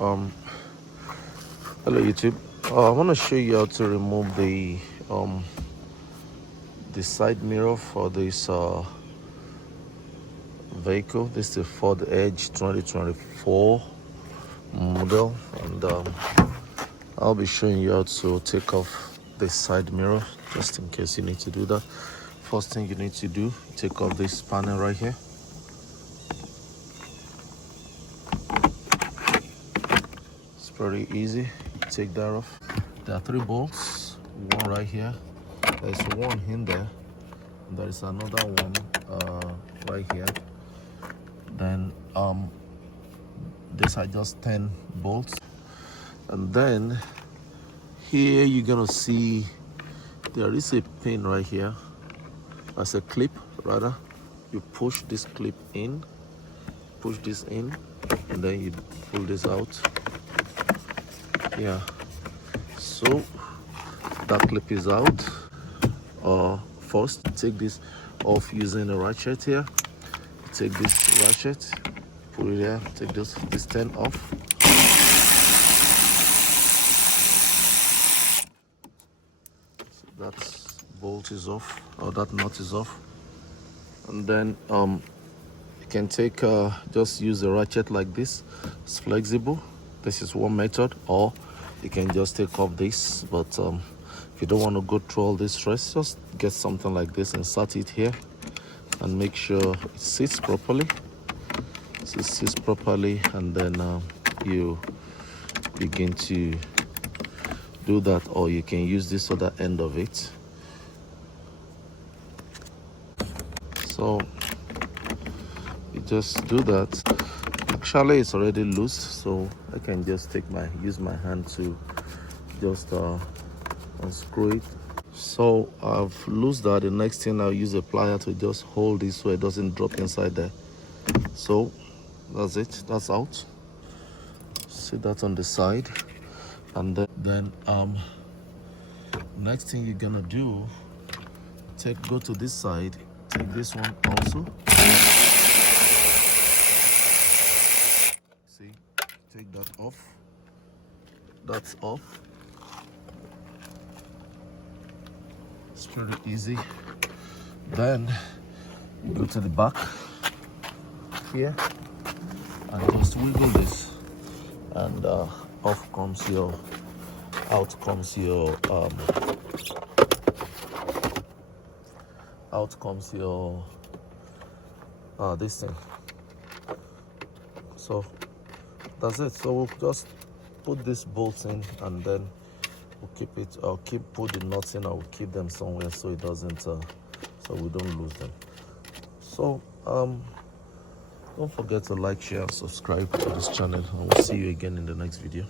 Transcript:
Um, Hello YouTube. I want to show you how to remove the side mirror for this vehicle. This is the Ford Edge 2024 model, and I'll be showing you how to take off the side mirror, just in case you need to do that. First thing you need to do, take off this panel right here. It's pretty easy. Take that off. There are 3 bolts, one right here, there's one in there, and there is another one right here. Then these are just 10 bolts, and then here you're gonna see there is a pin right here. As a clip, rather. You push this clip in, push this in, and then you pull this out. Yeah, so that clip is out. First, take this off using a ratchet here. Take this ratchet, put it here, take this 10 off. So that bolt is off, or that nut is off. And then you can take just use a ratchet like this. It's flexible. This is one method, or you can just take off this. But if you don't want to go through all this stress, just get something like this, insert it here, and make sure it sits properly. So it sits properly, and then you begin to do that, or you can use this other end of it. So you just do that. Actually, it's already loose, so I can just use my hand to just unscrew it. So I've loosed that. The next thing, I'll use a plier to just hold this so it doesn't drop inside there. So that's it, that's out. See that on the side. And then next thing you're gonna do, go to this side, take this one also. See, take that off. That's off. It's pretty easy. Then go to the back here and just wiggle this, and out comes your this thing. So that's it. So we'll just put these bolts in, and then we'll keep it. I'll put the nuts in. I will keep them somewhere so it doesn't so we don't lose them. So don't forget to like, share, and subscribe to this channel, and we'll see you again in the next video.